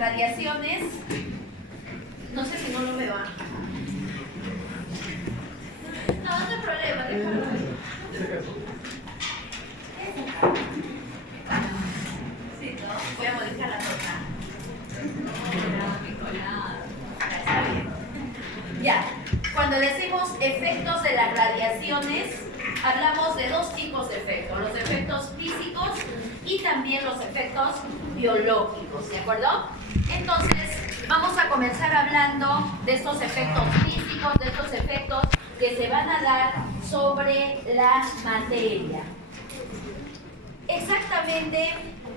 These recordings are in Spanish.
radiaciones, no sé si no lo veo. No, no hay problema, déjalo ahí. Sí, ¿no? Voy a modificar la nota. Está bien. Ya, cuando decimos efectos de las radiaciones, hablamos de dos tipos de efectos, los efectos físicos y también los efectos biológicos, ¿de acuerdo? Entonces, vamos a comenzar hablando de estos efectos físicos, de estos efectos que se van a dar sobre la materia. Exactamente,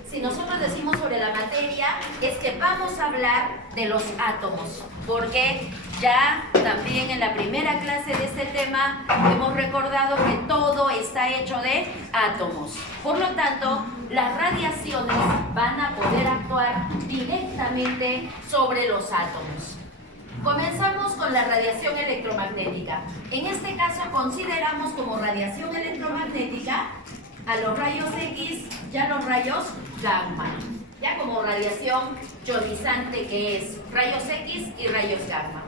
si nosotros decimos sobre la materia, es que vamos a hablar de los átomos, porque ya también en la primera clase de este tema hemos recordado que todo está hecho de átomos. Por lo tanto, las radiaciones van a poder actuar directamente sobre los átomos. Comenzamos con la radiación electromagnética. En este caso consideramos como radiación electromagnética a los rayos X y a los rayos gamma, ya como radiación ionizante que es rayos X y rayos gamma.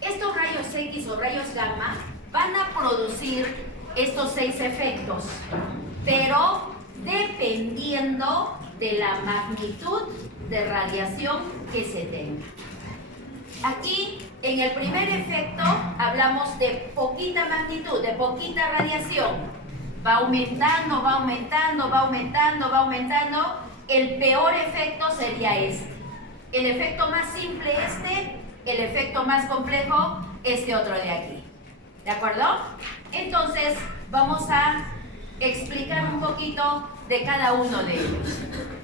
Estos rayos X o rayos gamma van a producir estos 6 efectos, pero dependiendo de la magnitud de radiación que se tenga. Aquí, en el primer efecto, hablamos de poquita magnitud, de poquita radiación. Va aumentando, va aumentando, va aumentando, va aumentando. El peor efecto sería este. El efecto más simple este, el efecto más complejo este otro de aquí. ¿De acuerdo? Entonces, vamos a explicar un poquito de cada uno de ellos.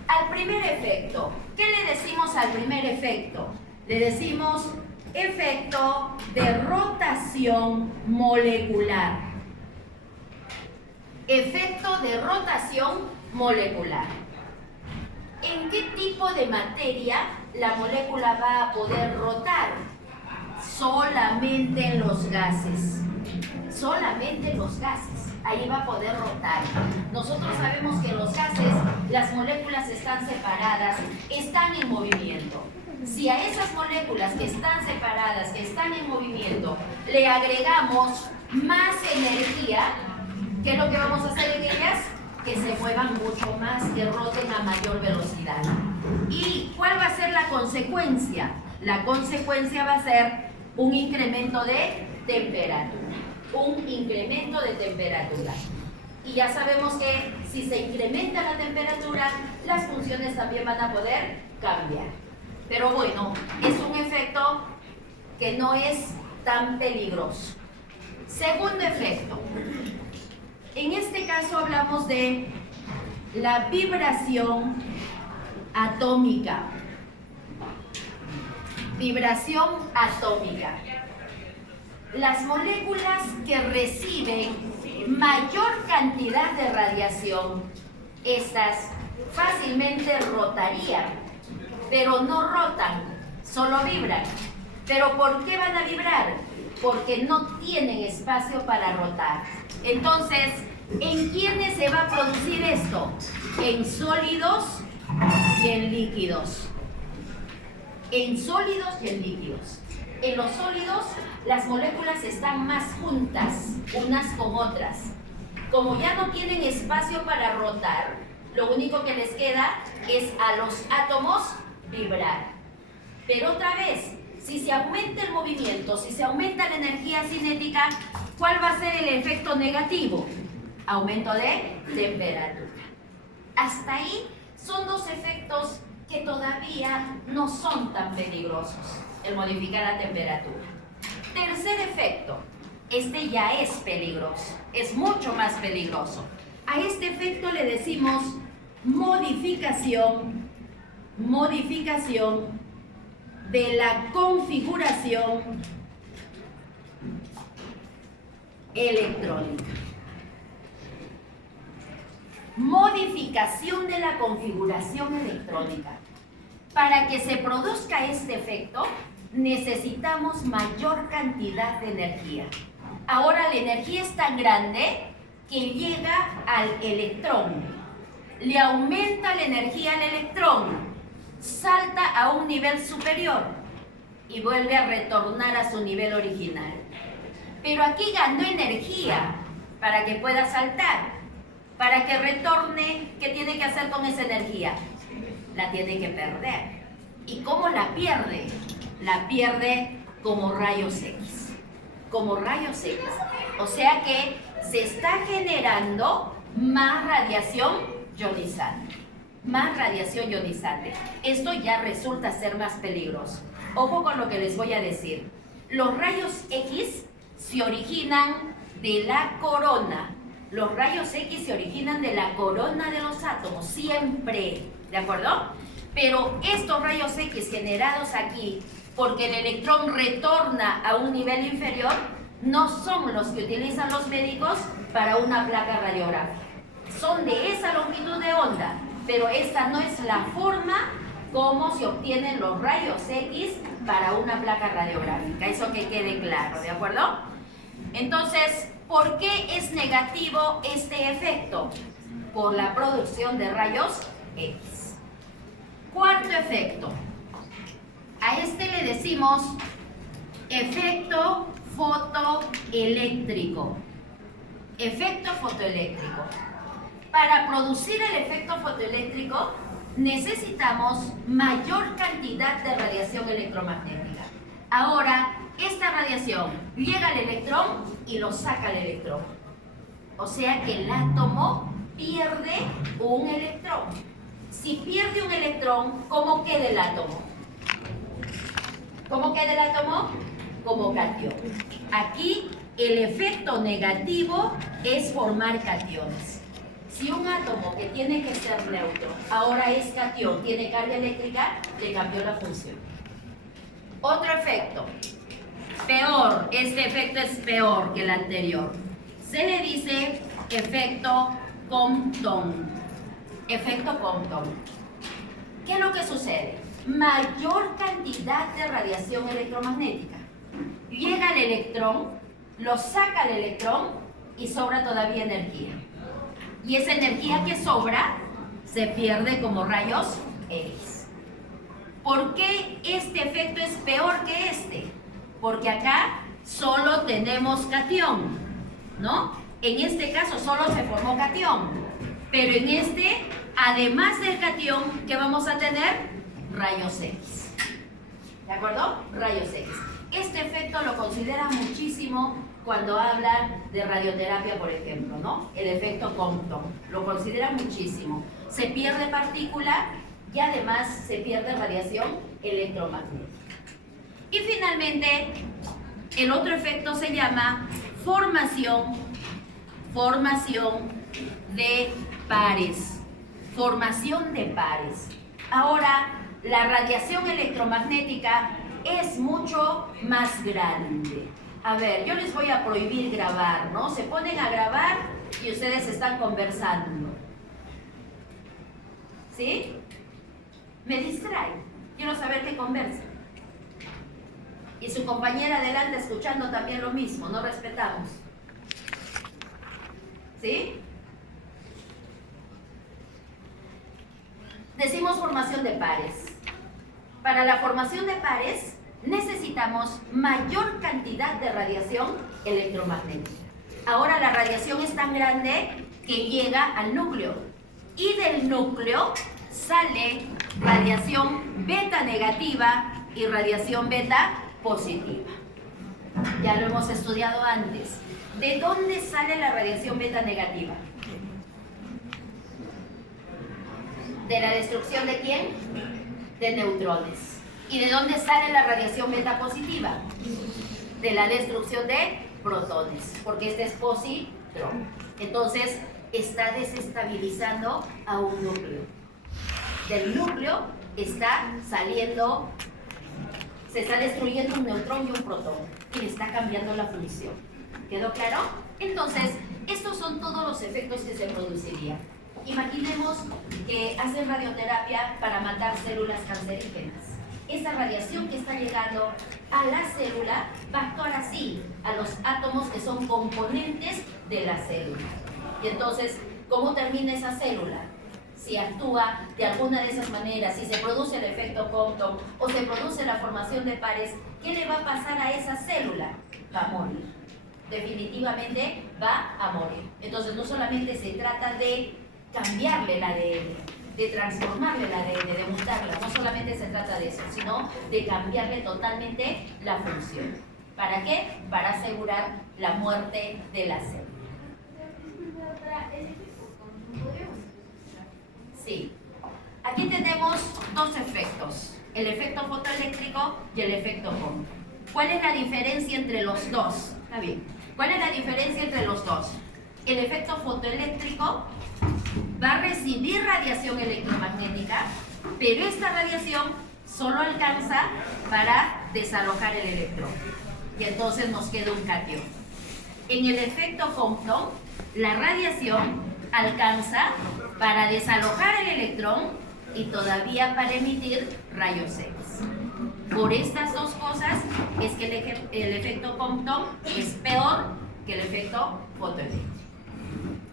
Al primer efecto, ¿qué le decimos al primer efecto? Le decimos efecto de rotación molecular. Efecto de rotación molecular. ¿En qué tipo de materia la molécula va a poder rotar? Solamente en los gases. Solamente en los gases. Ahí va a poder rotar. Nosotros sabemos que en los gases las moléculas están separadas, están en movimiento. Si a esas moléculas que están separadas, que están en movimiento, le agregamos más energía, ¿qué es lo que vamos a hacer en ellas? Que se muevan mucho más, que roten a mayor velocidad. ¿Y cuál va a ser la consecuencia? La consecuencia va a ser un incremento de temperatura. Un incremento de temperatura. Y ya sabemos que si se incrementa la temperatura, las funciones también van a poder cambiar. Pero bueno, es un efecto que no es tan peligroso. Segundo efecto. En este caso hablamos de la vibración atómica. Vibración atómica. Las moléculas que reciben mayor cantidad de radiación, estas fácilmente rotarían, pero no rotan, solo vibran. ¿Pero por qué van a vibrar? Porque no tienen espacio para rotar. Entonces, ¿en quiénes se va a producir esto? En sólidos y en líquidos. En sólidos y en líquidos. En los sólidos, las moléculas están más juntas unas con otras. Como ya no tienen espacio para rotar, lo único que les queda es a los átomos vibrar. Pero otra vez, si se aumenta el movimiento, si se aumenta la energía cinética, ¿cuál va a ser el efecto negativo? Aumento de temperatura. Hasta ahí son dos efectos que todavía no son tan peligrosos, el modificar la temperatura. Tercer efecto, este ya es peligroso, es mucho más peligroso. A este efecto le decimos modificación de la configuración electrónica. Modificación de la configuración electrónica. Para que se produzca este efecto, necesitamos mayor cantidad de energía. Ahora la energía es tan grande que llega al electrón. Le aumenta la energía al electrón. salta a un nivel superior y vuelve a retornar a su nivel original. Pero aquí ganó energía para que pueda saltar. Para que retorne, ¿qué tiene que hacer con esa energía? La tiene que perder. ¿Y cómo la pierde? La pierde como rayos X. Como rayos X. O sea que se está generando más radiación ionizante. Más radiación ionizante. Esto ya resulta ser más peligroso. Ojo con lo que les voy a decir. Los rayos X se originan de la corona. Los rayos X se originan de la corona de los átomos, siempre, ¿de acuerdo? Pero estos rayos X generados aquí, porque el electrón retorna a un nivel inferior, no son los que utilizan los médicos para una placa radiográfica. Son de esa longitud de onda, pero esta no es la forma como se obtienen los rayos X para una placa radiográfica. Eso que quede claro, ¿de acuerdo? Entonces, ¿por qué es negativo este efecto? Por la producción de rayos X. Cuarto efecto. A este le decimos efecto fotoeléctrico. Efecto fotoeléctrico. Para producir el efecto fotoeléctrico necesitamos mayor cantidad de radiación electromagnética. Ahora, esta radiación llega al electrón y lo saca el electrón. O sea que el átomo pierde un electrón. Si pierde un electrón, ¿cómo queda el átomo? ¿Cómo queda el átomo? Como catión. Aquí el efecto negativo es formar cationes. Si un átomo que tiene que ser neutro ahora es catión, tiene carga eléctrica, le cambió la función. Otro efecto. Peor, este efecto es peor que el anterior. Se le dice efecto Compton. Efecto Compton. ¿Qué es lo que sucede? Mayor cantidad de radiación electromagnética. Llega el electrón, lo saca el electrón y sobra todavía energía. Y esa energía que sobra se pierde como rayos X. ¿Por qué este efecto es peor que este? Porque acá solo tenemos catión, ¿no? En este caso solo se formó catión, pero en este, además del catión, ¿qué vamos a tener? Rayos X. ¿De acuerdo? Rayos X. Este efecto lo considera muchísimo cuando hablan de radioterapia, por ejemplo, ¿no? El efecto Compton. Lo considera muchísimo. Se pierde partícula y además se pierde radiación electromagnética. Y finalmente, el otro efecto se llama formación de pares. Formación de pares. Ahora, la radiación electromagnética es mucho más grande. A ver, yo les voy a prohibir grabar, ¿no? Se ponen a grabar y ustedes están conversando. ¿Sí? Me distraen. Quiero saber qué conversan. Y su compañera adelante escuchando también lo mismo, no respetamos. ¿Sí? Decimos formación de pares. Para la formación de pares necesitamos mayor cantidad de radiación electromagnética. Ahora la radiación es tan grande que llega al núcleo. Y del núcleo sale radiación beta negativa y radiación beta positiva. Ya lo hemos estudiado antes. ¿De dónde sale la radiación beta negativa? ¿De la destrucción de quién? De neutrones. ¿Y de dónde sale la radiación beta positiva? De la destrucción de protones, porque este es positrón. Entonces, está desestabilizando a un núcleo. Del núcleo está saliendo, se está destruyendo un neutrón y un protón, y le está cambiando la función. ¿Quedó claro? Entonces, estos son todos los efectos que se producirían. Imaginemos que hacen radioterapia para matar células cancerígenas. Esa radiación que está llegando a la célula va a actuar así, a los átomos que son componentes de la célula. Y entonces, ¿cómo termina esa célula? si actúa de alguna de esas maneras, si se produce el efecto Compton o se produce la formación de pares, ¿qué le va a pasar a esa célula? Va a morir. Definitivamente va a morir. Entonces no solamente se trata de cambiarle el ADN, de transformarle el ADN, de mutarla, no solamente se trata de eso, sino de cambiarle totalmente la función. ¿Para qué? Para asegurar la muerte de la célula. Sí. Aquí tenemos dos efectos, el efecto fotoeléctrico y el efecto Compton. ¿Cuál es la diferencia entre los dos? Está bien. ¿Cuál es la diferencia entre los dos? El efecto fotoeléctrico va a recibir radiación electromagnética, pero esta radiación solo alcanza para desalojar el electrón. Y entonces nos queda un catión. En el efecto Compton, la radiación alcanza para desalojar el electrón y todavía para emitir rayos X. Por estas dos cosas es que el efecto Compton es peor que el efecto fotoeléctrico.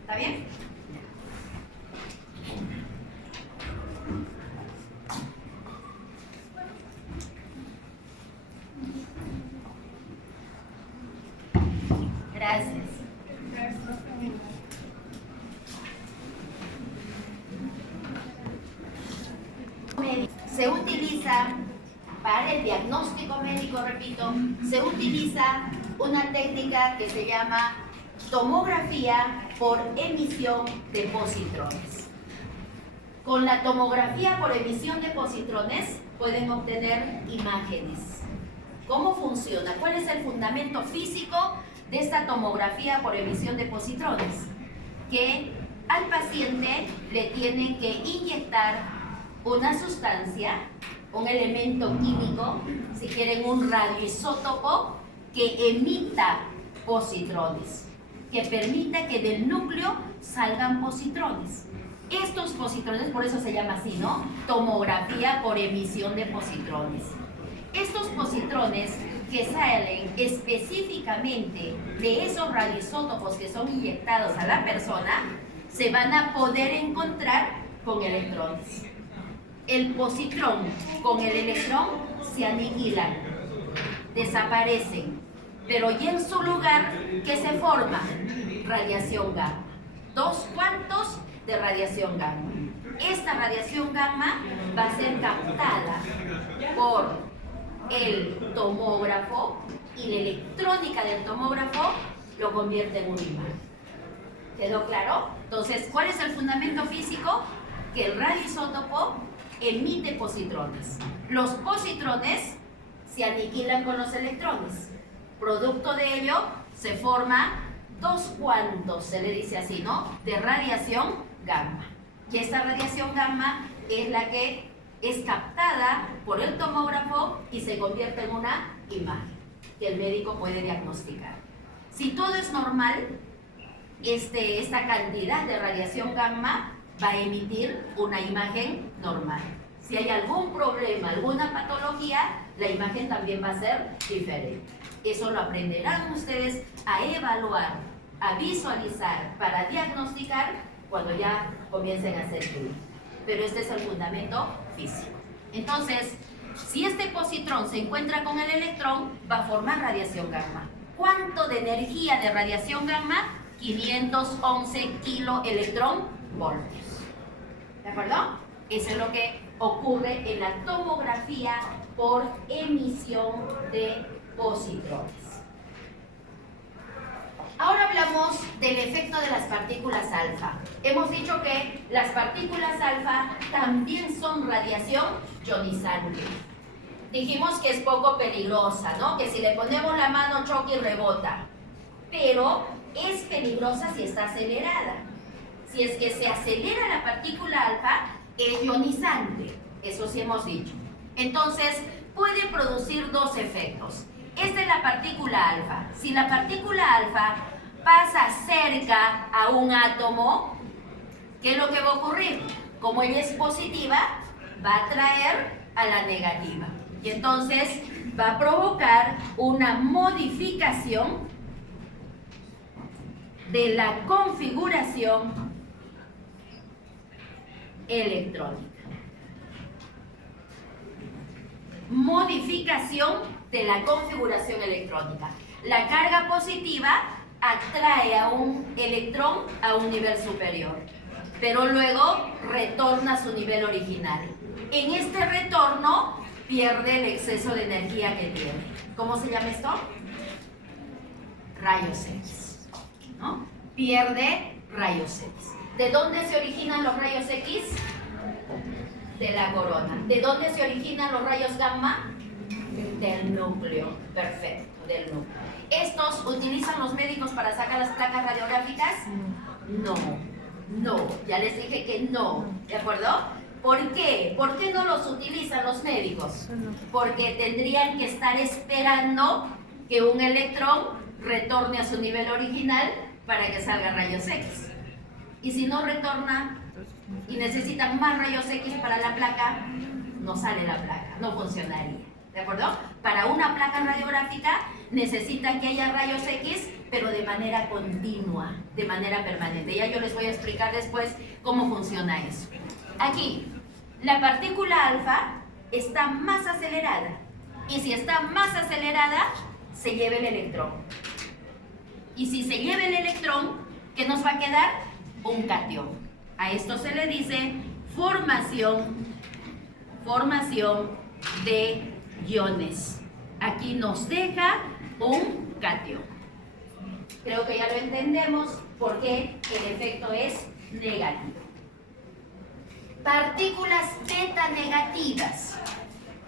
¿Está bien? Gracias. Se utiliza para el diagnóstico médico, repito, se utiliza una técnica que se llama tomografía por emisión de positrones. Con la tomografía por emisión de positrones pueden obtener imágenes. ¿Cómo funciona? ¿Cuál es el fundamento físico de esta tomografía por emisión de positrones? Que al paciente le tienen que inyectar una sustancia, un elemento químico, si quieren un radioisótopo, que emita positrones, que permita que del núcleo salgan positrones. Estos positrones, por eso se llama así, ¿no? Tomografía por emisión de positrones. Estos positrones que salen específicamente de esos radioisótopos que son inyectados a la persona, se van a poder encontrar con electrones. El positrón con el electrón se aniquilan, desaparecen, pero y en su lugar, ¿qué se forma? Radiación gamma. 2 cuantos de radiación gamma. Esta radiación gamma va a ser captada por el tomógrafo y la electrónica del tomógrafo lo convierte en un imán. ¿Quedó claro? Entonces, ¿cuál es el fundamento físico? Que el radioisótopo emite positrones. Los positrones se aniquilan con los electrones. Producto de ello, se forma 2 cuantos, se le dice así, ¿no? De radiación gamma. Y esta radiación gamma es la que es captada por el tomógrafo y se convierte en una imagen que el médico puede diagnosticar. Si todo es normal, esta cantidad de radiación gamma va a emitir una imagen normal. Si hay algún problema, alguna patología, la imagen también va a ser diferente. Eso lo aprenderán ustedes a evaluar, a visualizar, para diagnosticar cuando ya comiencen a hacer estudios. Pero este es el fundamento físico. Entonces, si este positrón se encuentra con el electrón, va a formar radiación gamma. ¿Cuánto de energía de radiación gamma? 511 kiloelectronvoltios. ¿De acuerdo? Eso es lo que ocurre en la tomografía por emisión de positrones. Ahora hablamos del efecto de las partículas alfa. Hemos dicho que las partículas alfa también son radiación ionizante. Dijimos que es poco peligrosa, ¿no? Que si le ponemos la mano choca y rebota. Pero es peligrosa si está acelerada. Si es que se acelera la partícula alfa, es ionizante. Eso sí hemos dicho. Entonces, puede producir 2 efectos. Esta es la partícula alfa. Si la partícula alfa pasa cerca a un átomo, ¿qué es lo que va a ocurrir? Como ella es positiva, va a atraer a la negativa. Y entonces va a provocar una modificación de la configuración electrónica. Modificación de la configuración electrónica. La carga positiva atrae a un electrón a un nivel superior, pero luego retorna a su nivel original. En este retorno pierde el exceso de energía que tiene. ¿Cómo se llama esto? Rayos X, ¿no? Pierde rayos X. ¿De dónde se originan los rayos X? De la corona. ¿De dónde se originan los rayos gamma? Del núcleo. Perfecto, del núcleo. ¿Estos utilizan los médicos para sacar las placas radiográficas? No, ya les dije que no, ¿de acuerdo? ¿Por qué? ¿Por qué no los utilizan los médicos? Porque tendrían que estar esperando que un electrón retorne a su nivel original para que salgan rayos X. Y si no retorna y necesitan más rayos X para la placa, no sale la placa, no funcionaría. ¿De acuerdo? Para una placa radiográfica necesitan que haya rayos X, pero de manera continua, de manera permanente. Ya yo les voy a explicar después cómo funciona eso. Aquí, la partícula alfa está más acelerada. Y si está más acelerada, se lleva el electrón. Y si se lleva el electrón, ¿qué nos va a quedar? Un catión. A esto se le dice formación de iones. Aquí nos deja un catión. Creo que ya lo entendemos porque el efecto es negativo. Partículas beta negativas.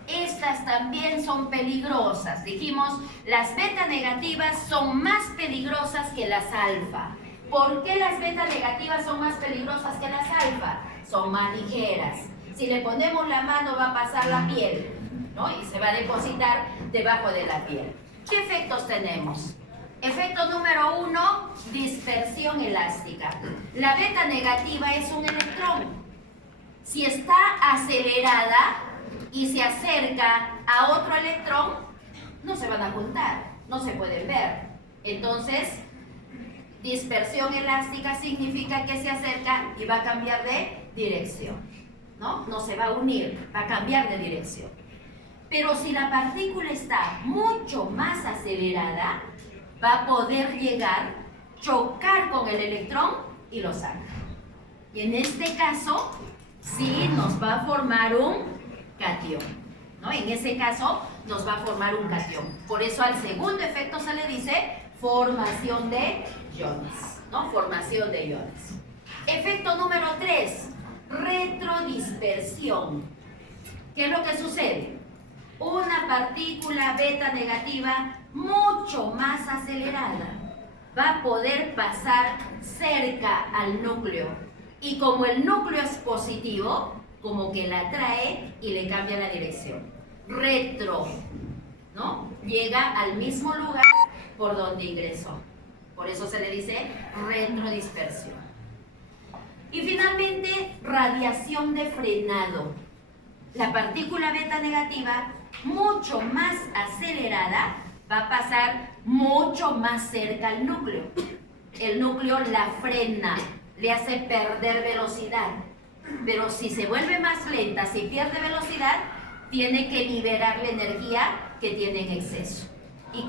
Estas también son peligrosas. Dijimos, las beta negativas son más peligrosas que las alfa. ¿Por qué las beta negativas son más peligrosas que las alfa? Son más ligeras. Si le ponemos la mano va a pasar la piel, ¿no? Y se va a depositar debajo de la piel. ¿Qué efectos tenemos? Efecto número 1, dispersión elástica. La beta negativa es un electrón. Si está acelerada y se acerca a otro electrón, no se van a juntar, no se pueden ver. Entonces, dispersión elástica significa que se acerca y va a cambiar de dirección, ¿no? No se va a unir, va a cambiar de dirección. Pero si la partícula está mucho más acelerada, va a poder llegar, chocar con el electrón y lo saca. Y en este caso, sí nos va a formar un catión, ¿no? En ese caso, nos va a formar un catión. Por eso al segundo efecto se le dice formación de iones, ¿no? Formación de iones. Efecto número 3, retrodispersión. ¿Qué es lo que sucede? Una partícula beta negativa mucho más acelerada va a poder pasar cerca al núcleo. Y como el núcleo es positivo, como que la atrae y le cambia la dirección. Retro, ¿no? Llega al mismo lugar por donde ingresó. Por eso se le dice retrodispersión. Y finalmente, radiación de frenado. La partícula beta negativa, mucho más acelerada, va a pasar mucho más cerca al núcleo. El núcleo la frena, le hace perder velocidad. Pero si se vuelve más lenta, si pierde velocidad, tiene que liberar la energía que tiene en exceso. ¿Y